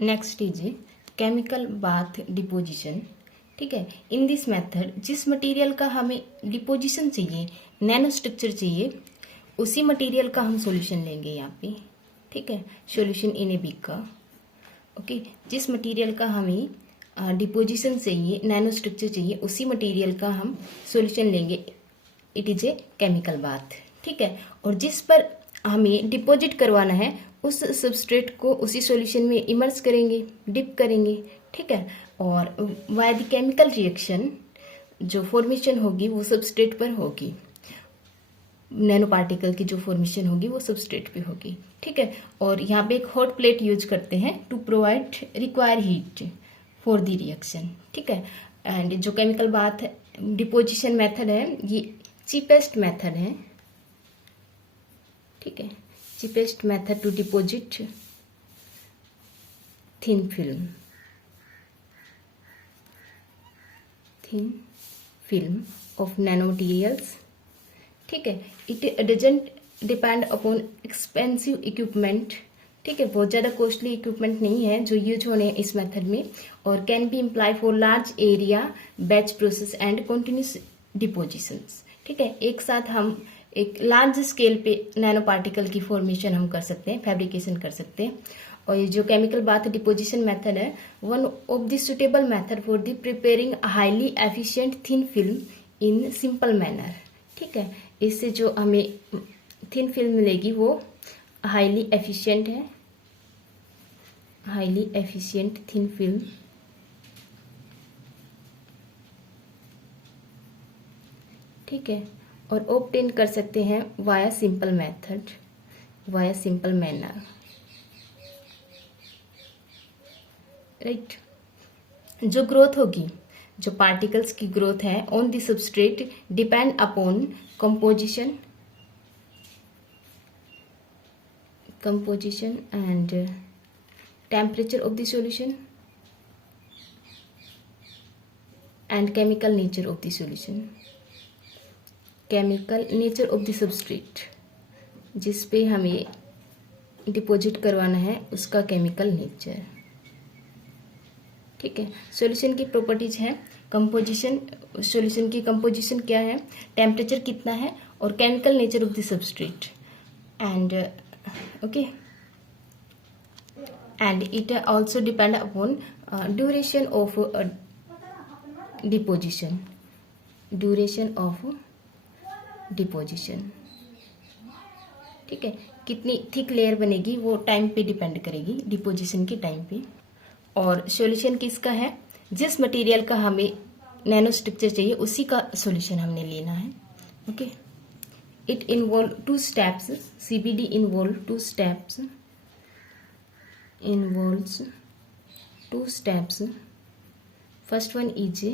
Next is chemical bath deposition. ठीक है, इन this method जिस मटेरियल का हमें डिपोजिशन चाहिए, नैनो स्ट्रक्चर चाहिए, उसी मटेरियल का हम सॉल्यूशन लेंगे यहाँ पे। ठीक है, solution in a beaker. Okay, जिस मटेरियल का हमें डिपोजिशन चाहिए, नैनो स्ट्रक्चर चाहिए, उसी मटेरियल का हम सॉल्यूशन लेंगे। It is a chemical bath. ठीक है, और जिस पर हमें डिपॉजिट करवाना है उस सबस्ट्रेट को उसी सॉल्यूशन में इमर्स करेंगे, डिप करेंगे। ठीक है, और वाया द केमिकल रिएक्शन जो फॉर्मेशन होगी वो सबस्ट्रेट पर होगी, नैनो पार्टिकल की जो फॉर्मेशन होगी वो सबस्ट्रेट पे होगी। ठीक है, और यहाँ पे एक हॉट प्लेट यूज करते हैं to provide require heat for the reaction. ठीक है, एंड जो केमिकल बाथ डिपोजिशन मेथड है ये चीपेस्ट मेथड है। ठीक है, cheapest method to deposit thin film of nano materials. ठीक है, it doesn't depend upon expensive equipment. ठीक है, बहुत ज़्यादा कॉस्टली इक्विपमेंट नहीं है जो यूज होने हैं इस मेथड में, और can be imply for large area batch process and continuous depositions. ठीक है, एक साथ हम एक लार्ज स्केल पे नैनो पार्टिकल की फॉर्मेशन हम कर सकते हैं, फैब्रिकेशन कर सकते हैं। और ये जो केमिकल बाथ डिपोजिशन मेथड है one of the suitable method for the preparing highly efficient thin film in simple manner. ठीक है, इससे जो हमें थिन फिल्म मिलेगी वो हाईली एफिशिएंट है, हाईली एफिशिएंट थिन फिल्म। ठीक है, और ऑब्टेन कर सकते हैं via simple method, via simple manner. Right, जो ग्रोथ होगी, जो पार्टिकल्स की ग्रोथ है on the substrate depend upon composition and temperature of the solution and chemical nature of the solution, chemical nature of the substrate जिस पे हमें deposit करवाना है उसका केमिकल नेचर। ठीक है, सॉल्यूशन की प्रॉपर्टीज है कंपोजिशन, सॉल्यूशन की कंपोजिशन क्या है, टेम्परेचर कितना है, और chemical nature of the substrate and okay, and it also depend upon duration of deposition, duration of deposition. ठीक है, कितनी थिक लेयर बनेगी वो टाइम पे डिपेंड करेगी, डिपोजिशन के टाइम पे। और सॉल्यूशन किसका है, जिस मटेरियल का हमें नैनो स्ट्रक्चर चाहिए उसी का सॉल्यूशन हमने लेना है। Okay, it involve two steps, CBD involve two steps, involves two steps. First one is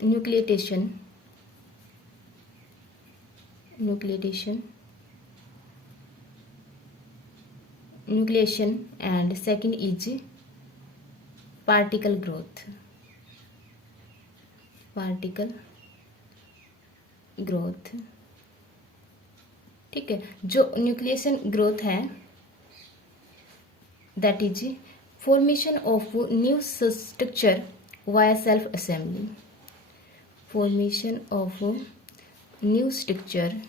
nucleation, nucleation, and second is particle growth, ठीक है, जो न्यूक्लिएशन ग्रोथ है that is formation of new structure via self assembly, formation of new structure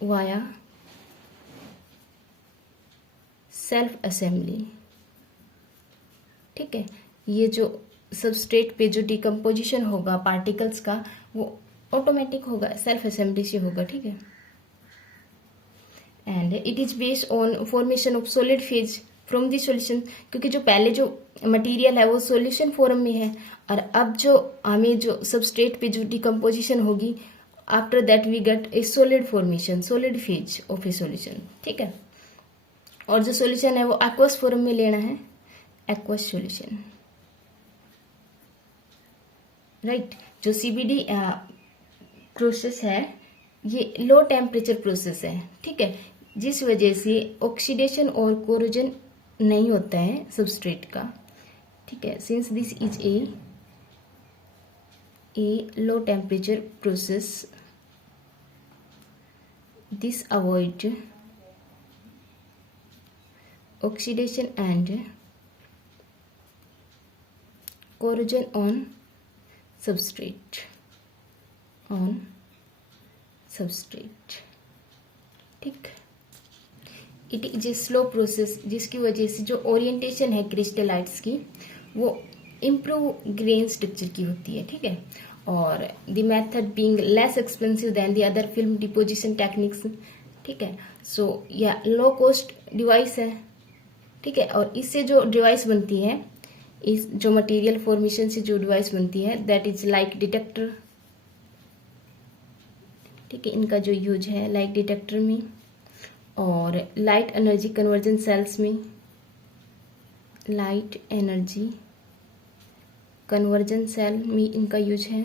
via self assembly. ठीक है, ये जो substrate पे जो डिकम्पोजिशन होगा पार्टिकल्स का वो ऑटोमेटिक होगा, सेल्फ असेंबली से होगा। ठीक है, and it is based on formation of solid phase from the solution, क्योंकि जो पहले जो मटेरियल है वो सॉल्यूशन फॉर्म में है, और अब जो हमें जो सबस्ट्रेट पे जो डिकम्पोजिशन होगी after that we get a solid formation, solid phase of a solution. ठीक है, और जो सॉल्यूशन है वो एक्वस फॉर्म में लेना है, एक्वस सॉल्यूशन। राइट, जो सीबीडी प्रोसेस है ये लो टेम्परेचर प्रोसेस है। ठीक है, जिस वजह से ऑक्सीडेशन और कोरोजन नहीं होता है सबस्ट्रेट का। ठीक है, since this is a low temperature process, this avoid oxidation and corrosion on substrate ठीक। It is a slow process जिसकी वजह से जो ओरिएंटेशन है क्रिस्टलाइट्स की वो इम्प्रूव ग्रेन स्ट्रक्चर की होती है, ठीक है। और the method being less expensive than the other film deposition techniques, ठीक है। सो या लो कॉस्ट डिवाइस है, ठीक है। और इससे जो डिवाइस बनती है, इस जो मटेरियल फॉर्मेशन से जो डिवाइस बनती है दैट इज लाइक डिटेक्टर, ठीक है। इनका जो यूज है लाइक डिटेक्टर में और लाइट एनर्जी कन्वर्जन सेल्स में, लाइट एनर्जी कन्वर्जन सेल में इनका यूज है,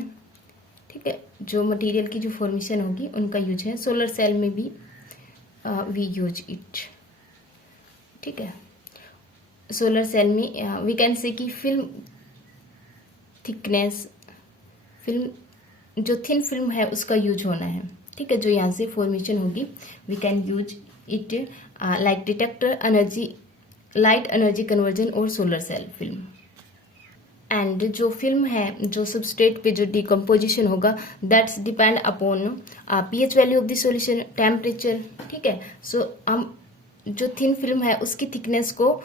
ठीक है। जो मटेरियल की जो फॉर्मेशन होगी उनका यूज है। सोलर सेल में भी वी यूज इट, ठीक है। सोलर सेल में वी कैन से कि फिल्म थिकनेस, फिल्म जो थिन फिल्म है उसका यूज होना है, ठीक है। जो यहाँ से फॉर्मेशन होगी we can use it like detector, energy, light energy conversion और सोलर सेल फिल्म। एंड जो फिल्म है जो सबस्ट्रेट पे जो डिकम्पोजिशन होगा that's depend upon pH value of the solution, temperature, ठीक है। सो हम जो थिन फिल्म है उसकी थिकनेस को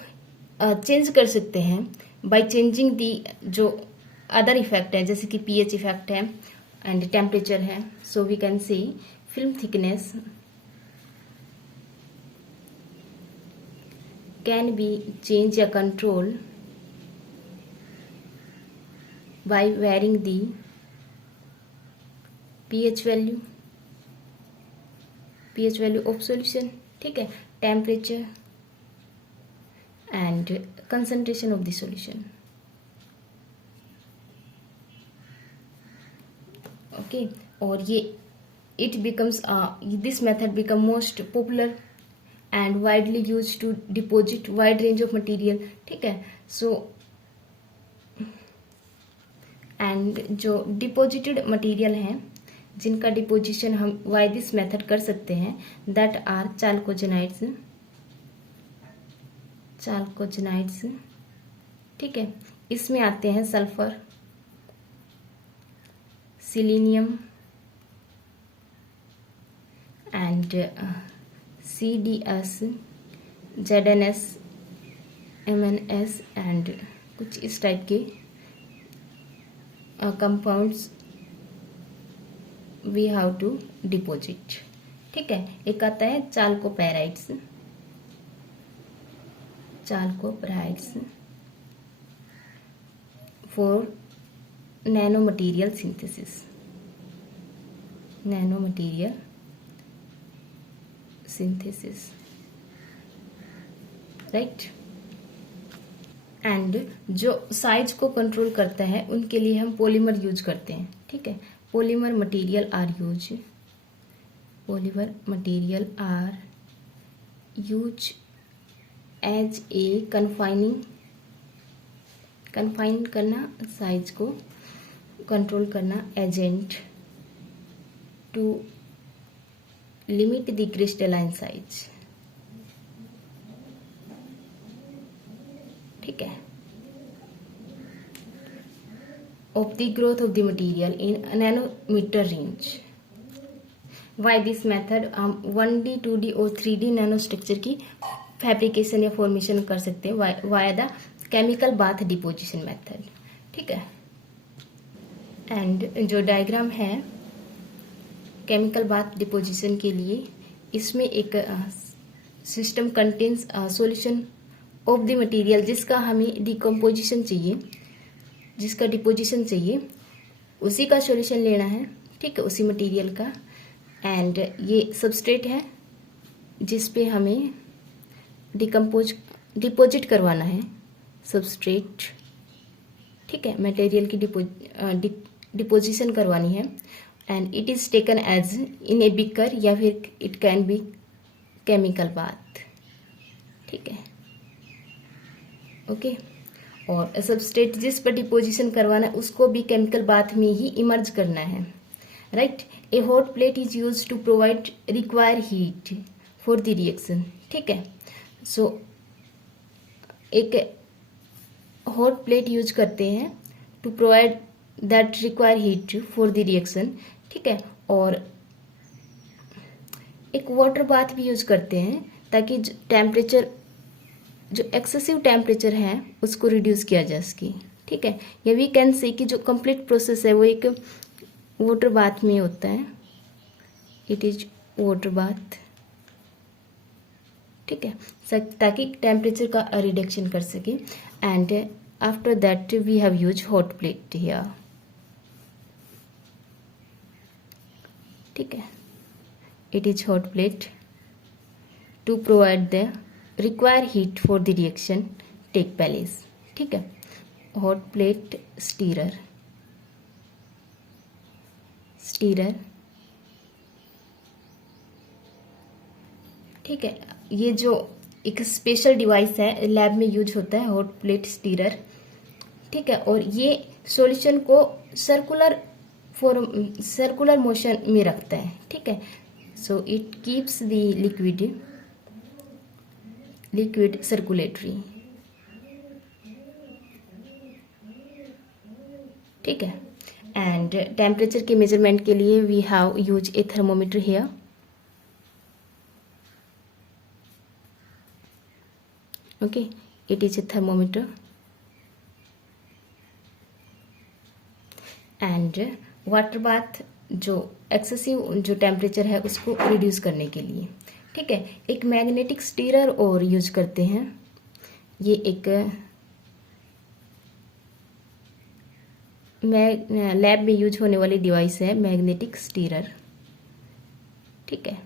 चेंज कर सकते हैं बाय चेंजिंग दी जो अदर इफेक्ट है, जैसे कि पीएच इफेक्ट है एंड टेम्परेचर है। So we can see film thickness can be change या control by varying the pH value of solution, ठीक है, temperature and concentration of the solution, okay। और ये it becomes this method become most popular and widely used to deposit wide range of material, ठीक है। so and जो deposited material हैं जिनका deposition हम बाय दिस मेथड कर सकते हैं दैट आर चाल्कोजेनाइड्स, ठीक है। इसमें आते हैं sulphur, selenium and CDS, ZNS, MNS and कुछ इस टाइप के compounds we have to deposit, ठीक है। एक आता है chalcopyrites for nano material synthesis, right. And जो साइज को कंट्रोल करता है उनके लिए हम पॉलीमर यूज करते हैं, ठीक है। Polymer material are use as a confine करना, साइज को कंट्रोल करना, agent to limit the crystalline size, ठीक है, of the growth of the material in nanometer range। By this method हम 1D, 2D और 3D नैनो स्ट्रक्चर की fabrication या formation कर सकते हैं via the chemical bath deposition method, ठीक है। एंड जो डायग्राम है केमिकल बाथ डिपोजिशन के लिए, इसमें एक system contains solution of the material जिसका हमें डिकम्पोजिशन चाहिए, जिसका डिपोजिशन चाहिए उसी का सॉल्यूशन लेना है, ठीक है, उसी मटेरियल का। एंड ये सबस्ट्रेट है जिस पे हमें डिपोजिट करवाना है सबस्ट्रेट, ठीक है, मटेरियल की डिपोजिशन करवानी है। And it is taken as in a beaker या फिर it can be chemical bath, ठीक है, ओके। और सबस्ट्रेट जिस पर डिपोजिशन करवाना है उसको भी केमिकल बाथ में ही इमर्ज करना है, right. A hot plate is use to provide require heat for the reaction, ठीक है। सो एक हॉट प्लेट यूज करते हैं to provide that require heat for the reaction, ठीक है। और एक वाटर बाथ भी यूज करते हैं ताकि टेम्परेचर, जो एक्सेसिव टेम्परेचर है उसको रिड्यूस किया जा सके, ठीक है। या वी कैन से कि जो कंप्लीट प्रोसेस है वो एक वाटर बाथ में होता है, इट इज वाटर बाथ, ठीक है, ताकि टेम्परेचर का रिडक्शन कर सके। And after that we have use hot plate here, ठीक है। It is hot plate to provide the require heat for the reaction take place, ठीक है। हॉट प्लेट स्टीरर, ठीक है। ये जो एक स्पेशल डिवाइस है लैब में यूज होता है, हॉट प्लेट स्टीरर, ठीक है। और ये सॉल्यूशन को सर्कुलर मोशन में रखता है, ठीक है। So it keeps the liquid circulatory, ठीक है। एंड टेम्परेचर के मेजरमेंट के लिए we have use a thermometer here, okay, it is a thermometer. And water bath जो एक्सेसिव जो टेम्परेचर है उसको रिड्यूस करने के लिए, ठीक है। एक मैग्नेटिक स्टीरर और यूज करते हैं, ये एक लैब में यूज होने वाली डिवाइस है मैग्नेटिक स्टीरर, ठीक है।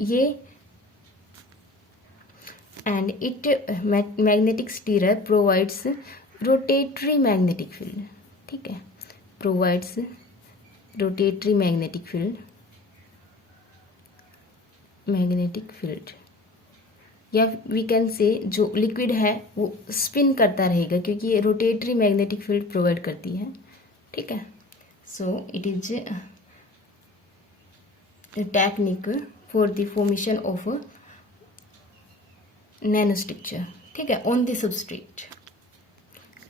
ये and it magnetic stirrer provides rotatory magnetic field, ठीक है, प्रोवाइड्स रोटेटरी मैग्नेटिक फील्ड, या वी कैन से जो लिक्विड है वो स्पिन करता रहेगा क्योंकि ये रोटेटरी मैग्नेटिक फील्ड प्रोवाइड करती है, ठीक है। So it is technique for the formation of nano structure, ठीक है, ऑन द सबस्ट्रेट।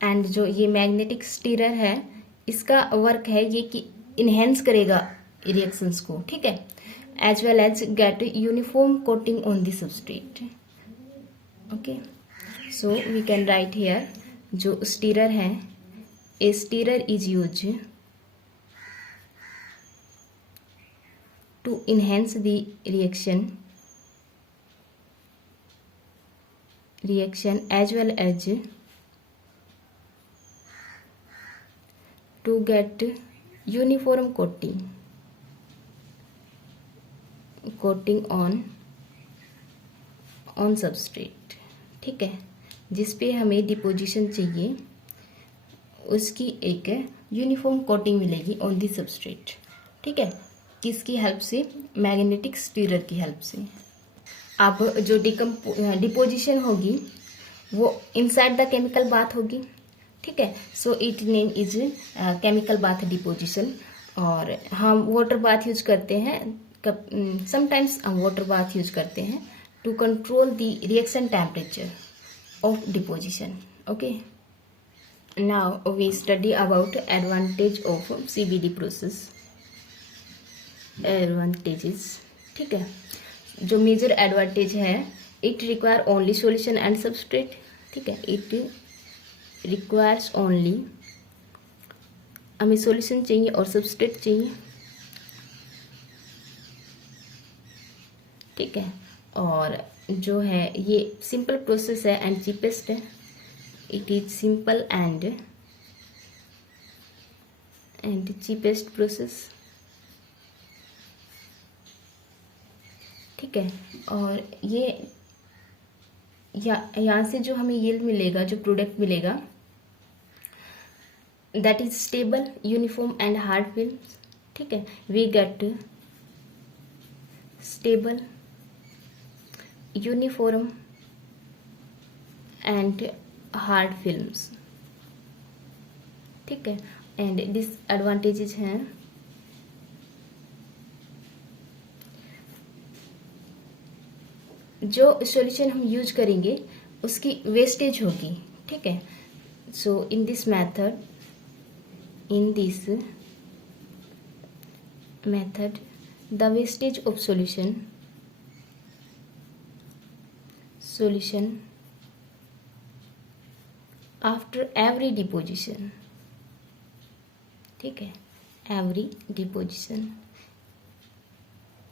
एंड जो ये मैग्नेटिक स्टीरर है इसका वर्क है ये कि इनहेंस करेगा रिएक्शंस को, ठीक है, as well as get uniform coating on the substrate, okay. So we can write here जो स्टीरर है, a stirrer is use to enhance the reaction as well as to get uniform coating on substrate, ठीक है। जिस पे हमें deposition चाहिए उसकी एक यूनिफॉर्म कोटिंग मिलेगी ऑन दी सबस्ट्रेट, ठीक है। किसकी हेल्प से? मैग्नेटिक स्टीरर की हेल्प से। अब जो डिपोजिशन होगी वो इनसाइड द केमिकल बाथ होगी, ठीक है। So it name is chemical bath deposition. और हम वाटर बाथ यूज करते हैं, समटाइम्स हम वाटर बाथ यूज करते हैं to control the reaction temperature of deposition, okay. Now we study about advantage of CBD process, advantages, ठीक है। जो मेजर एडवांटेज है, it require only solution and substrate, ठीक है। इट रिक्वायर्स ओनली, हमें solution चाहिए और सबस्ट्रेट चाहिए, ठीक है। और जो है ये सिंपल प्रोसेस है एंड चीपेस्ट है, it is simple and cheapest process, ठीक है। और ये यहाँ से जो हमें यील्ड मिलेगा, जो प्रोडक्ट मिलेगा, that is stable, uniform and hard film, ठीक है। We get stable, uniform and hard films, ठीक है। एंड डिसएडवांटेजेस हैं, जो सॉल्यूशन हम यूज करेंगे उसकी वेस्टेज होगी, ठीक है। So in this method the wastage of solution after every deposition, ठीक है, every deposition,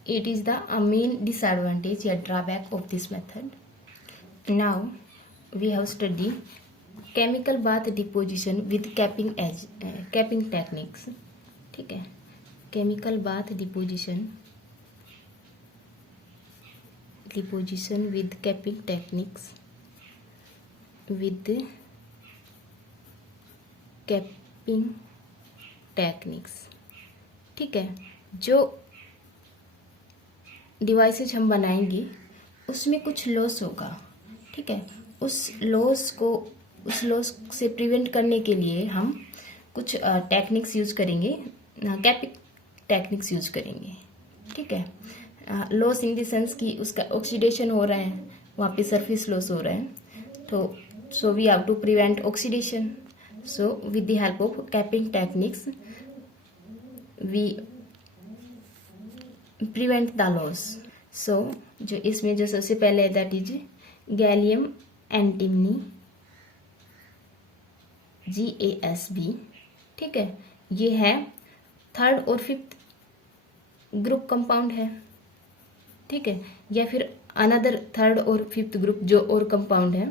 it is the main disadvantage या drawback of this method. Now we have studied chemical bath deposition with capping techniques, ठीक है। chemical bath deposition with capping techniques, ठीक है। जो devices हम बनाएंगे उसमें कुछ लॉस होगा, ठीक है। उस लॉस से प्रिवेंट करने के लिए हम कुछ टेक्निक्स यूज करेंगे, कैपिंग टेक्निक्स यूज करेंगे, ठीक है। लॉस इन द सेंस कि उसका ऑक्सीडेशन हो रहा है, वहाँ पे सरफेस लॉस हो रहा है, तो so we have to prevent oxidation. So with the help of capping techniques we prevent the loss. So जो इसमें जो सबसे पहले है that is gallium antimony GaSb, ठीक है। ये है थर्ड और फिफ्थ ग्रुप कंपाउंड है, ठीक है, या फिर अनदर थर्ड और फिफ्थ ग्रुप जो और कंपाउंड है,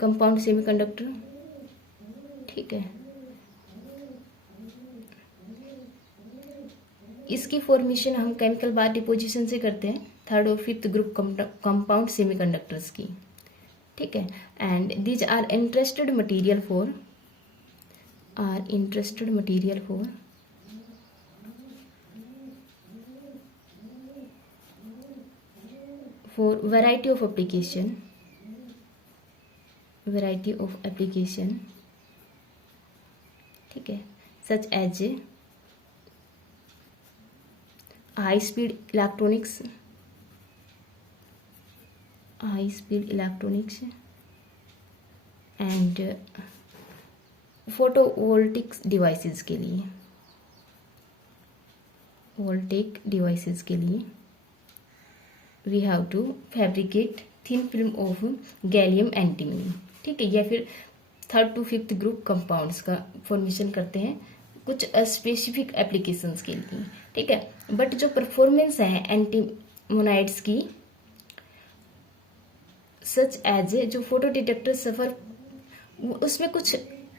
कंपाउंड सेमीकंडक्टर, ठीक है। इसकी फॉर्मेशन हम केमिकल बाथ डिपोजिशन से करते हैं, थर्ड और फिफ्थ ग्रुप कंपाउंड सेमीकंडक्टर्स की, ठीक है। And these are interested material for variety of application, ठीक है, such as high speed electronics and photovoltaic devices के लिए we have to fabricate thin film of gallium antimony, ठीक है, या फिर third to fifth group compounds का formation करते हैं कुछ स्पेसिफिक एप्लीकेशंस के लिए, ठीक है। बट जो परफॉर्मेंस है एंटीमोनाइड्स की, सच एज जो फोटो डिटेक्टर सफर, उसमें कुछ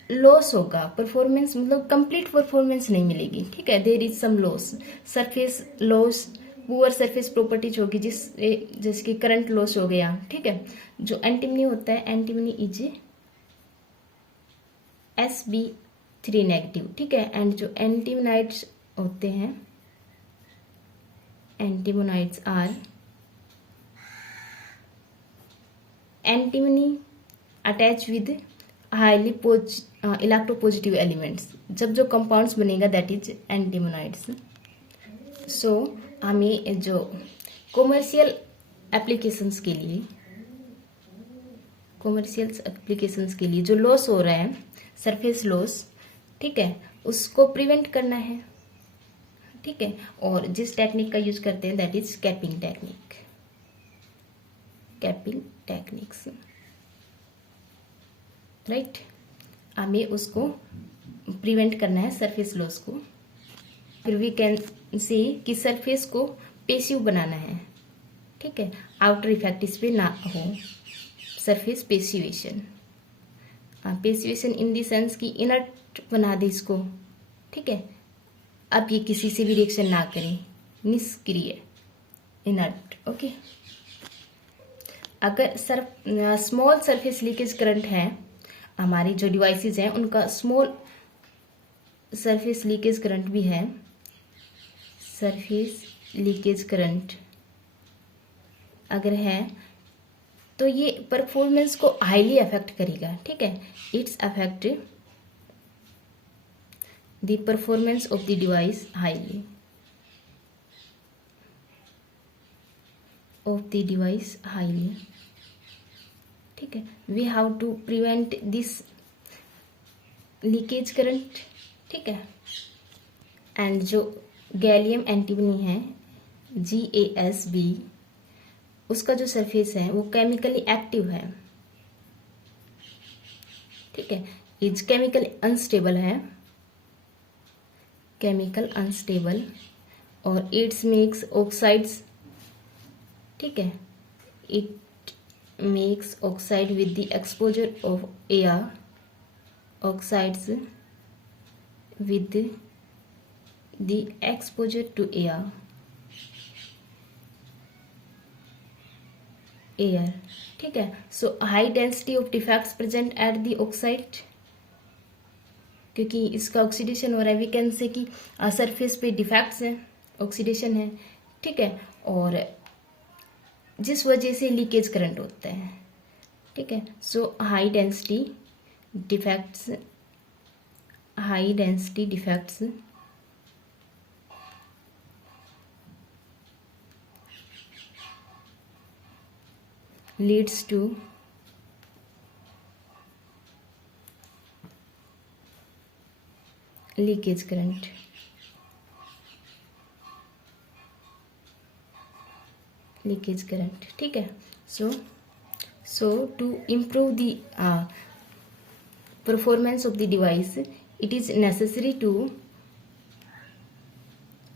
लॉस होगा, परफॉर्मेंस मतलब कंप्लीट परफॉर्मेंस नहीं मिलेगी, ठीक है। There is some loss, surface loss, poor surface properties होगी जैसे कि करंट लॉस हो गया, ठीक है। जो एंटीमनी होता है, एंटीमनी इज Sb3 नेगेटिव, ठीक है। एंड जो एंटीमोनाइड्स होते हैं, antimonides are antimony attach with highly electropositive elements. जब जो कंपाउंड्स बनेगा दैट इज एंटीमोनाइड्स। सो हमें जो कॉमर्शियल एप्लीकेशंस के लिए जो लॉस हो रहा है, सरफेस लॉस, ठीक है, उसको प्रिवेंट करना है, ठीक है। और जिस टेक्निक का यूज करते हैं that is capping techniques, right. हमें उसको प्रिवेंट करना है, सरफेस लॉस को। फिर वी कैन से कि सरफेस को पेसिव बनाना है, ठीक है, आउटर इफेक्ट इस पे ना हो, सरफेस पेसिवेशन इन दी सेंस की इनर्ट बना दे इसको, ठीक है। अब ये किसी से भी रिएक्शन ना करें, निष्क्रिय, इनर्ट, ओके। अगर स्मॉल सरफेस लीकेज करंट है, हमारी जो डिवाइसेस हैं उनका स्मॉल सरफेस लीकेज करंट भी है, सरफेस लीकेज करंट अगर है तो ये परफॉर्मेंस को हाईली अफेक्ट करेगा, ठीक है। It's affect the performance of the device highly, of the device highly, ठीक है। We have to prevent this leakage current, ठीक है। एंड जो गैलियम एंटीमनी है GaSb, उसका जो सरफेस है वो केमिकली एक्टिव है, ठीक है। इज केमिकल अनस्टेबल है, केमिकल अनस्टेबल, और इट्स मेक्स ऑक्साइड्स, ठीक है। It makes oxide with the exposure of air, oxides with the exposure to air, ठीक है। So high density of defects present at the oxide, क्योंकि इसका oxidation हो रहा है, वी कैन से कि सरफेस पे डिफेक्ट्स हैं, ऑक्सीडेशन है, ठीक है, और जिस वजह से लीकेज करंट होता है, ठीक है। So high density defects leads to leakage current, ठीक है। So to improve the performance of the device, it is necessary to,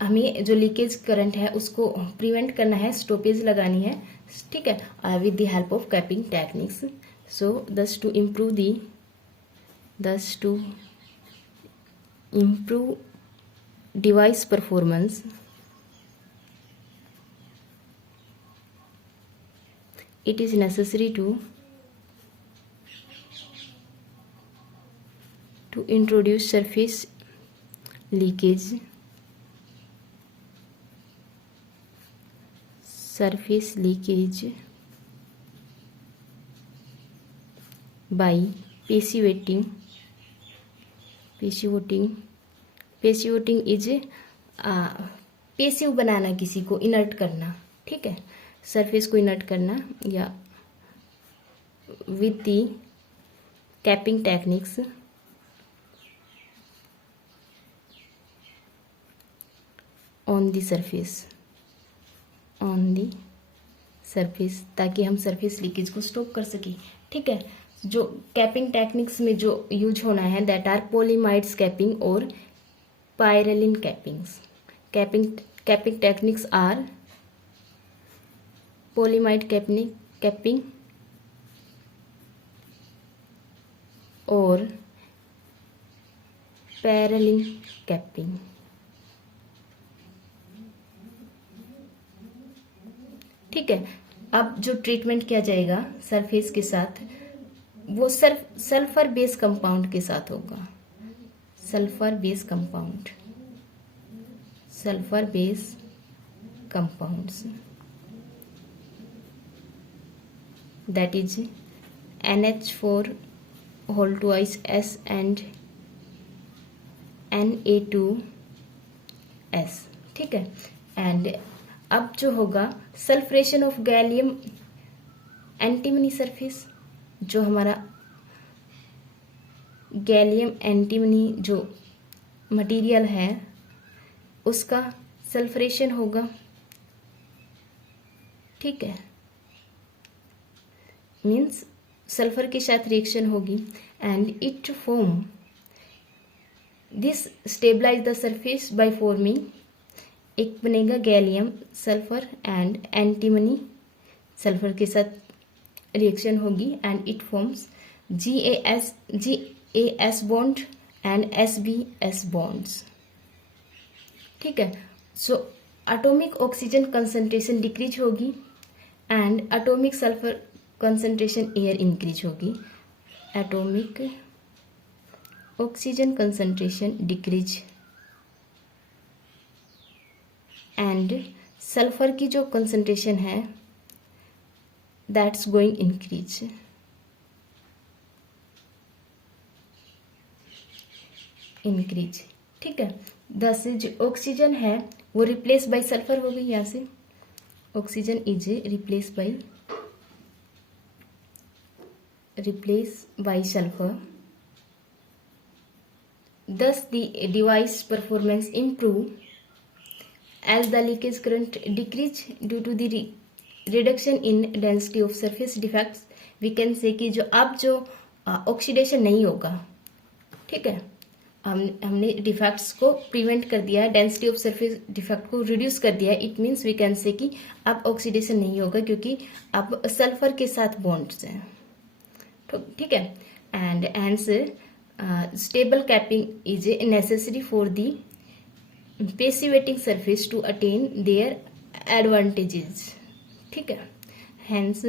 हमें जो लीकेज करंट है उसको प्रिवेंट करना है, स्टॉपेज लगानी है, ठीक है, with the help of capping techniques. So this to improve device performance, it is necessary to introduce surface leakage by passivating is passive बनाना, किसी को इनर्ट करना, ठीक है, सरफेस को इनर्ट करना, या with the capping techniques on the surface, ताकि हम सरफेस लीकेज को स्टॉप कर सकें, ठीक है। जो कैपिंग टेक्निक्स में जो यूज होना है, दैट आर पॉलीमाइड्स कैपिंग और parylene cappings. Capping techniques are polyimide capping और पैरेलिन कैपिंग, ठीक है। अब जो ट्रीटमेंट किया जाएगा सरफेस के साथ, वो सल्फर बेस कंपाउंड के साथ होगा, sulphur base compounds, that is NH4 whole twice S and Na2S, ठीक है। एंड अब जो होगा sulphuration of gallium antimony surface, जो हमारा गैलियम एंटीमनी जो मटेरियल है उसका सल्फरेशन होगा, ठीक है, मीन्स सल्फर के साथ रिएक्शन होगी, and it form this stabilize the surface by forming, एक बनेगा gallium sulphur and antimony, sulphur के साथ रिएक्शन होगी, and it forms GaS bond and SbS bonds, ठीक है। So atomic oxygen concentration decrease होगी and atomic sulphur concentration air increase होगी, atomic oxygen concentration decrease and sulphur की जो concentration है दैट्स गोइंग इंक्रीज, ठीक है। दस जो ऑक्सीजन है वो रिप्लेस बाय सल्फर हो गई यहाँ से, oxygen is replaced by sulfur. Thus the device performance improve as the leakage current decrease due to the reduction in density of surface defects. We can say कि जो अब जो ऑक्सीडेशन नहीं होगा, ठीक है, हमने डिफेक्ट्स को प्रिवेंट कर दिया है, डेंसिटी ऑफ सरफेस डिफेक्ट को रिड्यूस कर दिया है. इट मीन्स वी कैन से कि अब ऑक्सीडेशन नहीं होगा क्योंकि अब सल्फर के साथ बॉन्ड्स हैं, ठीक है. And hence stable capping is necessary for the passivating surface to attain their advantages, ठीक है. Hence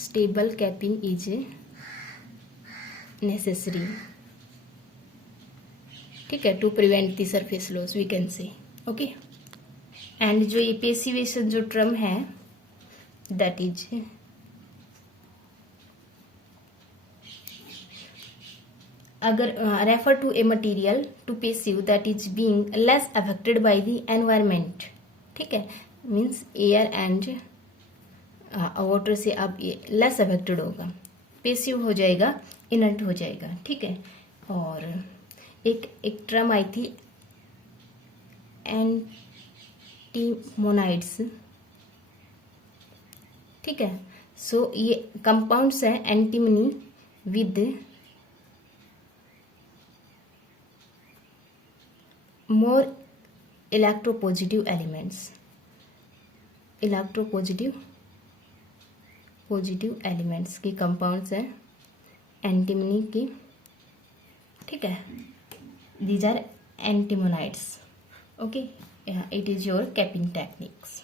stable capping is necessary, ठीक है, to prevent the surface loss we can say. Okay. And जो ये पेसिवेशन जो टर्म है that is अगर refer to a material to passive that is being less affected by the environment, ठीक है, means air and water से अब ये लेस अफेक्टेड होगा, पेसिव हो जाएगा, इनर्ट हो जाएगा, ठीक है. और एक टर्म आई थी एंटीमोनाइड्स, ठीक है. सो ये कंपाउंड्स है antimony with more electropositive elements, positive elements की कंपाउंड्स हैं एंटीमनी की, ठीक है. These are antimonides. Okay. It is your capping techniques.